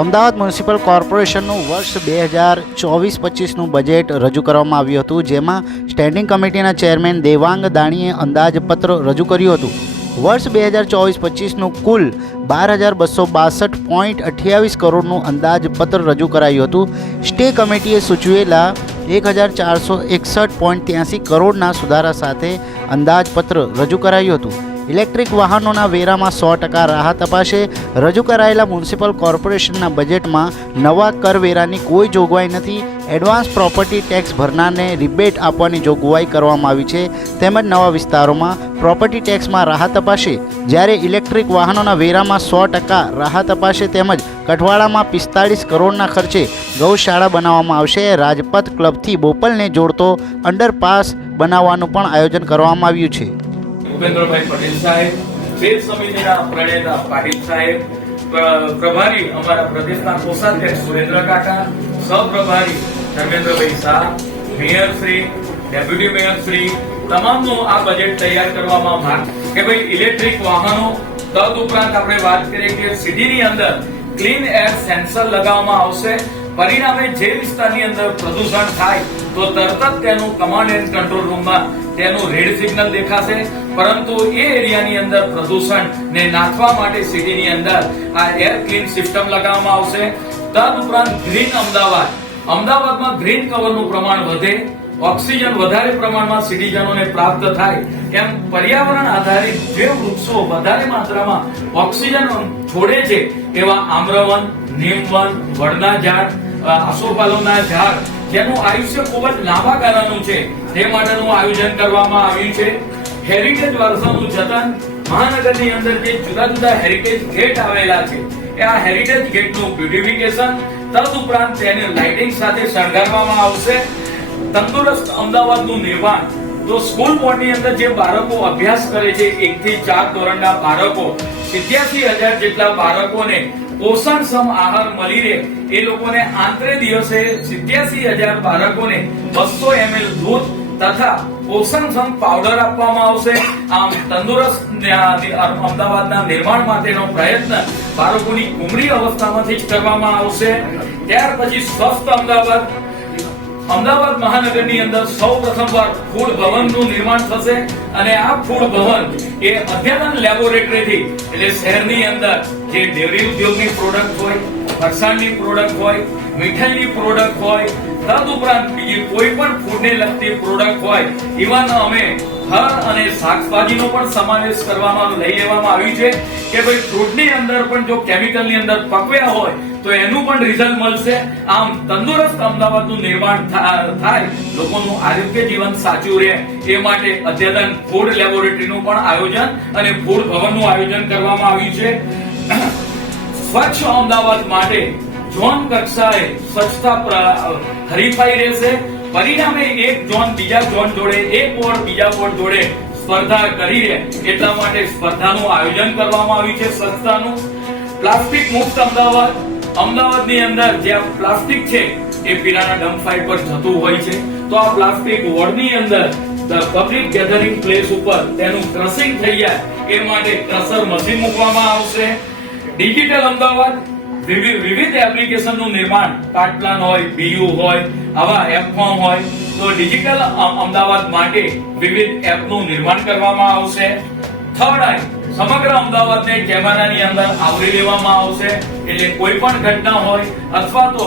Ahmedabad municipal કોર્પોરેશનનું વર્ષ 2024-25નું budget રજૂ કરવામાં આવ્યું હતું, જેમાં સ્ટેન્ડિંગ કમિટીના ચેરમેન દેવાંગ દાણીએ અંદાજપત્ર રજૂ કર્યું હતું. વર્ષ 2024-25નું કુલ 12,262.28 કરોડનું અંદાજપત્ર રજૂ કરાયું હતું. સ્ટે કમિટીએ સૂચવેલા 1,461.83 કરોડના સુધારા સાથે અંદાજપત્ર રજૂ કરાયું હતું. ઇલેક્ટ્રિક વાહનોના વેરામાં 100% રાહત અપાશે. રજૂ કરાયેલા મ્યુનિસિપલ કોર્પોરેશનના બજેટમાં નવા કરવેરાની કોઈ જોગવાઈ નથી. એડવાન્સ પ્રોપર્ટી ટેક્સ ભરનારને રિબેટ આપવાની જોગવાઈ કરવામાં આવી છે. તેમજ નવા વિસ્તારોમાં પ્રોપર્ટી ટેક્સમાં રાહત અપાશે, જ્યારે ઇલેક્ટ્રિક વાહનોના વેરામાં 100% રાહત અપાશે. તેમજ કઠવાડામાં 45 કરોડના ખર્ચે ગૌશાળા બનાવવામાં આવશે. રાજપથ ક્લબથી બોપલને જોડતો અંડરપાસ બનાવવાનું પણ આયોજન કરવામાં આવ્યું છે. ભૂપેન્દ્રભાઈ પટેલ સાહેબ, શેર સમિતિના પ્રણેતા પાટીલ સાહેબ, પ્રભારી અમારા પ્રદેશના કોષાધ્યક્ષ સુરેન્દ્ર કાકા, સહપ્રભારી ધર્મેન્દ્રભાઈ Shah, mayor Shri, deputy mayor Shri, તમામનું આ બજેટ તૈયાર કરવામાં કે ભાઈ ઇલેક્ટ્રિક વાહનો, તદ ઉપરાંત આપણે વાત કરીએ કે સિટીની અંદર ક્લીન એર સેન્સર લગાવવામાં આવશે. પરિણામે જે વિસ્તારની અંદર પ્રદૂષણ થાય તો તરત જ તેનું કમાન્ડ એન્ડ કંટ્રોલ રૂમમાં તેનું રેડ સિગ્નલ દેખાશે. પરંતુ એ એરિયાની અંદર પ્રદૂષણને નાથવા માટે સિટીની અંદર આ એર ક્લીન સિસ્ટમ લગાવવામાં આવશે. તદ ઉપરાંત ગ્રીન અમદાવાદમાં ગ્રીન કવરનું પ્રમાણ વધે, ઓક્સિજન વધારે પ્રમાણમાં સિટીઝનોને પ્રાપ્ત થાય, એમ પર્યાવરણ આધારિત જે વૃક્ષો વધારે માત્રામાં ઓક્સિજન છોડે છે એવા આમ્રવન, નીમવન, વડના ઝાડ, આસોપાલવના ઝાડ જેનું આયુષ્ય ખૂબ જ લાંબા ગાળાનું છે તે માટેનું આયોજન કરવામાં આવ્યું છે. હેરિટેજ વારસાનું જતન, મહાનગરની અંદર જે જુદા જુદા હેરિટેજ ગેટ આવેલા છે એ આ હેરિટેજ ગેટનું બ્યુટિફિકેશન, તદ ઉપરાંત તેને લાઇટિંગ સાથે શણગારવામાં આવશે. તંદુરસ્ત અમદાવાદનું નિર્માણ, તો સ્કૂલ બોર્ડની અંદર જે બાળકો અભ્યાસ કરે છે 1 થી 4 ધોરણના બાળકો, 87,000 જેટલા બાળકોને પોષણક્ષમ આહાર મળી રહે એ લોકોને આંતરે દિવસે 87,000 બાળકોને 200 ml દૂધ તથા પોષણક્ષમ પાવડર આપવામાં આવશે. આમ તંદુરસ્ત અમદાવાદના નિર્માણ માટેનો પ્રયત્ન બાળકોની કુમળી અવસ્થામાંથી જ કરવામાં આવશે. ત્યાર પછી સ્વસ્થ અમદાવાદ મહાનગરની અંદર સૌ પ્રથમવાર ફૂડ ભવનનું નિર્માણ થશે અને આ ફૂડ ભવન એ અદ્યતન લેબોરેટરીથી, એટલે શહેરની અંદર જે ડેરી ઉદ્યોગની પ્રોડક્ટ હોય, ફરસાણની પ્રોડક્ટ હોય, મીઠાઈની પ્રોડક્ટ હોય, તદ ઉપરાંત બીજી કોઈ પણ ફૂડને લગતી પ્રોડક્ટ હોય, ઇવન અમે ફળ અને શાકભાજીનો પણ સમાવેશ કરવામાં લઈ લેવામાં આવ્યું છે કે ભાઈ ફ્રૂટની અંદર પણ જો કેમિકલની અંદર પકવ્યા હોય તો એનું પણ રિઝલ્ટ મળશે. આમ તંદુરસ્ત અમદાવાદનું નિર્માણ થાય, લોકોનું આરોગ્ય જીવન સાચું રહે એ માટે અદ્યતન ફૂડ લેબોરેટરીનું પણ આયોજન અને ફૂડ ભવનનું આયોજન કરવામાં આવ્યું છે. સ્વચ્છ અમદાવાદ માટે ઝોન કક્ષાએ સ્વચ્છતા હરીફાઈ રહેશે. પરિણામે એક ઝોન બીજા ઝોન જોડે, એક વોર્ડ બીજા વોર્ડ જોડે સ્પર્ધા કરી રહે એટલા માટે સ્પર્ધાનું આયોજન કરવામાં આવ્યું છે. સ્વચ્છતાનું પ્લાસ્ટિક મુક્ત અમદાવાદની અંદર જ્યાં પ્લાસ્ટિક છે એ પીલાના ડમ્પ સાઇટ પર જતું હોય છે, તો આ પ્લાસ્ટિક વોર્ડની અંદર પબ્લિક ગેધરિંગ પ્લેસ ઉપર તેનું ક્રશિંગ થઈ જાય એ માટે ક્રશર મશીન મૂકવામાં આવશે. ડિજિટલ અમદાવાદ, વિવિધ એપ્લિકેશનનું નિર્માણ, કાર્ડ પ્લાન હોય, બીયુ હોય, આવા એપ ફોર્મ હોય, તો ડિજિટલ અમદાવાદ માટે વિવિધ એપનું નિર્માણ કરવામાં આવશે. થર્ડ આઈ, સમગ્ર અમદાવાદને કેમેરાની અંદર આવરી લેવામાં આવશે, એટલે કોઈ પણ ઘટના હોય અથવા તો